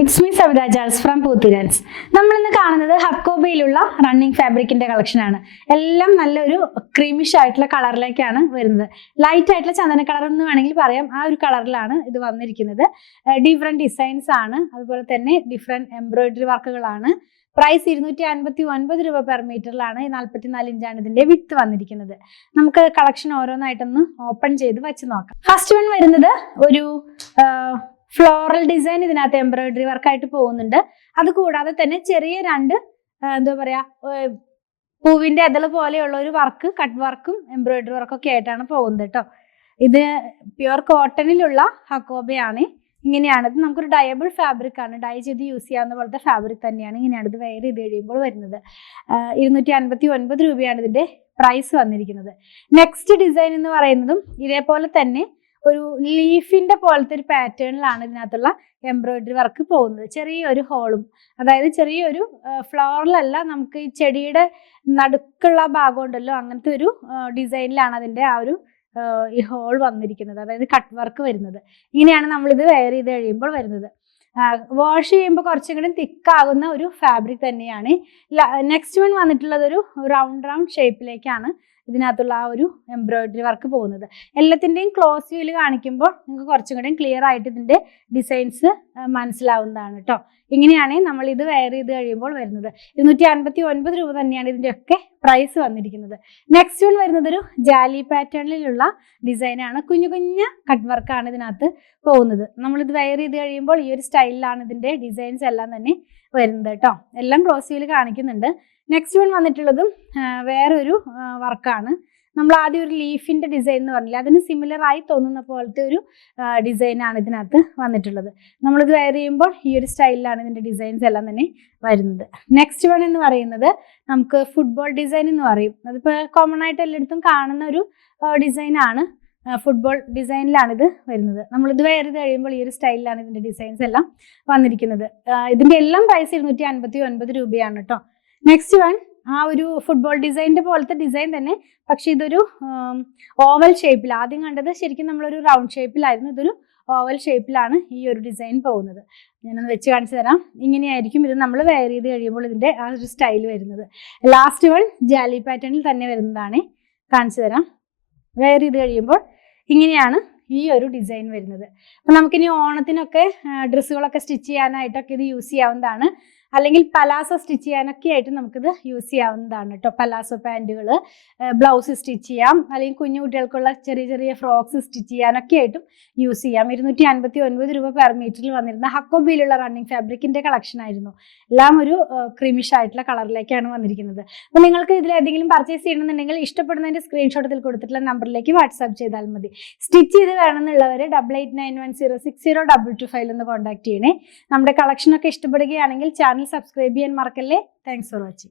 It's me Savitha Charles from പൂത്തുരാൻസ്. നമ്മൾ ഇന്ന് കാണുന്നത് ഹക്കോബയിലുള്ള റണ്ണിങ് ഫാബ്രിക്കിന്റെ കളക്ഷൻ ആണ്. എല്ലാം നല്ലൊരു ക്രീമിഷ് ആയിട്ടുള്ള കളറിലേക്കാണ് വരുന്നത്. ലൈറ്റ് ആയിട്ടുള്ള ചന്ദന കളർ എന്ന് വേണമെങ്കിൽ പറയാം. ആ ഒരു കളറിലാണ് ഇത് വന്നിരിക്കുന്നത്. ഡിഫറെന്റ് ഡിസൈൻസ് ആണ്, അതുപോലെ തന്നെ ഡിഫറെന്റ് എംബ്രോയിഡറി വർക്കുകളാണ്. പ്രൈസ് 259 രൂപ പെർ മീറ്ററിലാണ്. 44 ഇഞ്ചാണ് ഇതിന്റെ വിഡ്ത് വന്നിരിക്കുന്നത്. നമുക്ക് കളക്ഷൻ ഓരോന്നായിട്ടൊന്ന് ഓപ്പൺ ചെയ്ത് വെച്ച് നോക്കാം. ഫസ്റ്റ് വൺ വരുന്നത് ഒരു ഫ്ലോറൽ ഡിസൈൻ ഇതിനകത്ത് എംബ്രോയിഡറി വർക്കായിട്ട് പോകുന്നുണ്ട്. അത് കൂടാതെ തന്നെ ചെറിയ രണ്ട് എന്താ പറയാ പൂവിന്റെ അതള് പോലെയുള്ള ഒരു വർക്ക്, കട്ട് വർക്കും എംബ്രോയിഡറി വർക്കും ഒക്കെ ആയിട്ടാണ് പോകുന്നത് കേട്ടോ. ഇത് പ്യുവർ കോട്ടണിലുള്ള ഹക്കോബയാണ്. ഇങ്ങനെയാണിത്. നമുക്കൊരു ഡയബിൾ ഫാബ്രിക് ആണ്, ഡൈ ചെയ്ത് യൂസ് ചെയ്യാവുന്ന പോലത്തെ ഫാബ്രിക് തന്നെയാണ്. ഇങ്ങനെയാണ് ഇത് വെയർ ചെയ്ത് കഴിയുമ്പോൾ വരുന്നത്. 259 രൂപയാണ് ഇതിന്റെ പ്രൈസ് വന്നിരിക്കുന്നത്. നെക്സ്റ്റ് ഡിസൈൻ എന്ന് പറയുന്നതും ഇതേപോലെ തന്നെ ഒരു ലീഫിന്റെ പോലത്തെ ഒരു പാറ്റേണിലാണ് ഇതിനകത്തുള്ള എംബ്രോയിഡറി വർക്ക് പോകുന്നത്. ചെറിയൊരു ഹോളും, അതായത് ചെറിയൊരു ഫ്ലവറിലല്ല, നമുക്ക് ഈ ചെടിയുടെ നടുക്കുള്ള ഭാഗം ഉണ്ടല്ലോ, അങ്ങനത്തെ ഒരു ഡിസൈനിലാണ് അതിന്റെ ആ ഒരു ഈ ഹോൾ വന്നിരിക്കുന്നത്, അതായത് കട്ട് വർക്ക് വരുന്നത്. ഇങ്ങനെയാണ് നമ്മളിത് വെയർ ചെയ്ത് കഴിയുമ്പോൾ വരുന്നത്. വാഷ് ചെയ്യുമ്പോൾ കുറച്ചും കൂടി തിക്കാകുന്ന ഒരു ഫാബ്രിക് തന്നെയാണ്. നെക്സ്റ്റ് വൺ വന്നിട്ടുള്ളത് ഒരു റൗണ്ട് ഷേപ്പിലേക്കാണ് ഇതിനകത്തുള്ള ആ ഒരു എംബ്രോയിഡറി വർക്ക് പോകുന്നത്. എല്ലാത്തിൻ്റെയും ക്ലോസ് വ്യൂവിൽ കാണിക്കുമ്പോൾ നിങ്ങൾക്ക് കുറച്ചും കൂടി ക്ലിയർ ആയിട്ട് ഇതിൻ്റെ ഡിസൈൻസ് മനസ്സിലാവുന്നതാണ് കേട്ടോ. ഇങ്ങനെയാണ് നമ്മൾ ഇത് വെയർ ചെയ്ത് കഴിയുമ്പോൾ വരുന്നത്. 259 രൂപ തന്നെയാണ് ഇതിൻ്റെയൊക്കെ പ്രൈസ് വന്നിരിക്കുന്നത്. നെക്സ്റ്റ് വൺ വരുന്നത് ഒരു ജാലി പാറ്റേണിലുള്ള ഡിസൈനാണ്. കുഞ്ഞു കുഞ്ഞ കട്ട് വർക്കാണ് ഇതിനകത്ത് പോകുന്നത്. നമ്മളിത് വെയർ ചെയ്ത് കഴിയുമ്പോൾ ഈ ഒരു സ്റ്റൈലിലാണ് ഇതിൻ്റെ ഡിസൈൻസ് എല്ലാം തന്നെ വരുന്നത് കേട്ടോ. എല്ലാം ക്ലോസ് വ്യൂവിൽ കാണിക്കുന്നുണ്ട്. നെക്സ്റ്റ് വൺ വന്നിട്ടുള്ളതും വേറൊരു വർക്കാണ്. നമ്മൾ ആദ്യം ഒരു ലീഫിന്റെ ഡിസൈൻ എന്ന് പറഞ്ഞില്ല, അതിന് സിമിലർ ആയി തോന്നുന്ന പോലത്തെ ഒരു ഡിസൈനാണ് ഇതിനകത്ത് വന്നിട്ടുള്ളത്. നമ്മളിത് വെയർ ചെയ്യുമ്പോൾ ഈ ഒരു സ്റ്റൈലിലാണ് ഇതിന്റെ ഡിസൈൻസ് എല്ലാം തന്നെ വരുന്നത്. നെക്സ്റ്റ് വൺ എന്ന് പറയുന്നത് നമുക്ക് ഫുട്ബോൾ ഡിസൈൻ എന്ന് പറയും. അതിപ്പോൾ കോമൺ ആയിട്ട് എല്ലായിടത്തും കാണുന്ന ഒരു ഡിസൈനാണ്. ഫുട്ബോൾ ഡിസൈനിലാണ് ഇത് വരുന്നത്. നമ്മളിത് വെയർ ചെയ്ത് കഴിയുമ്പോൾ ഈ ഒരു സ്റ്റൈലിലാണ് ഇതിന്റെ ഡിസൈൻസ് എല്ലാം വന്നിരിക്കുന്നത്. ഇതിന്റെ എല്ലാം പ്രൈസ് 259 രൂപയാണ് കേട്ടോ. നെക്സ്റ്റ് വൺ ആ ഒരു ഫുട്ബോൾ ഡിസൈനിന്റെ പോലത്തെ ഡിസൈൻ തന്നെ, പക്ഷെ ഇതൊരു ഓവൽ ഷേപ്പിൽ. ആദ്യം കണ്ടത് ശരിക്കും നമ്മളൊരു റൗണ്ട് ഷേപ്പിലായിരുന്നു. ഇതൊരു ഓവൽ ഷേപ്പിലാണ് ഈ ഒരു ഡിസൈൻ പോകുന്നത്. ഞാനൊന്ന് വെച്ച് കാണിച്ചു തരാം. ഇങ്ങനെയായിരിക്കും ഇത് നമ്മൾ വെയർ ചെയ്ത് കഴിയുമ്പോൾ ഇതിന്റെ ആ ഒരു സ്റ്റൈൽ വരുന്നത്. ലാസ്റ്റ് വൺ ജാലി പാറ്റേണിൽ തന്നെ വരുന്നതാണ്. കാണിച്ചു തരാം. വെയർ ചെയ്ത് കഴിയുമ്പോൾ ഇങ്ങനെയാണ് ഈ ഒരു ഡിസൈൻ വരുന്നത്. അപ്പം നമുക്കിനി ഓണത്തിനൊക്കെ ഡ്രസ്സുകളൊക്കെ സ്റ്റിച്ച് ചെയ്യാനായിട്ടൊക്കെ ഇത് യൂസ് ചെയ്യാവുന്നതാണ്. അല്ലെങ്കിൽ പലാസോ സ്റ്റിച്ച് ചെയ്യാനൊക്കെ ആയിട്ട് നമുക്കിത് യൂസ് ചെയ്യാവുന്നതാണ് കേട്ടോ. പലാസോ പാൻറ്റുകൾ, ബ്ലൗസ് സ്റ്റിച്ച് ചെയ്യാം, അല്ലെങ്കിൽ കുഞ്ഞു കുട്ടികൾക്കുള്ള ചെറിയ ചെറിയ ഫ്രോക്സ് സ്റ്റിച്ച് ചെയ്യാനൊക്കെ ആയിട്ടും യൂസ് ചെയ്യാം. 259 രൂപ പെർ മീറ്ററിൽ വന്നിരുന്ന ഹക്കോബയിലുള്ള റണ്ണിങ് ഫാബ്രിക്കിന്റെ കളക്ഷൻ ആയിരുന്നു. എല്ലാം ഒരു ക്രീമിഷ് ആയിട്ടുള്ള കളറിലേക്കാണ് വന്നിരിക്കുന്നത്. അപ്പോൾ നിങ്ങൾക്ക് ഇതിൽ ഏതെങ്കിലും പർച്ചേസ് ചെയ്യണമെന്നുണ്ടെങ്കിൽ ഇഷ്ടപ്പെടുന്നതിന്റെ സ്ക്രീൻഷോട്ട് ഇതിൽ കൊടുത്തിട്ടുള്ള നമ്പറിലേക്ക് വാട്സാപ്പ് ചെയ്താൽ മതി. സ്റ്റിച്ച് ചെയ്ത് വേണമെന്നുള്ളവർ 8891060225 എന്ന് കോൺടാക്ട് ചെയ്യണേ. നമ്മുടെ കളക്ഷനൊക്കെ ഇഷ്ടപ്പെടുകയാണെങ്കിൽ ചാനൽ സബ്സ്ക്രൈബ് ചെയ്യാൻ മറക്കല്ലേ. Thanks for watching.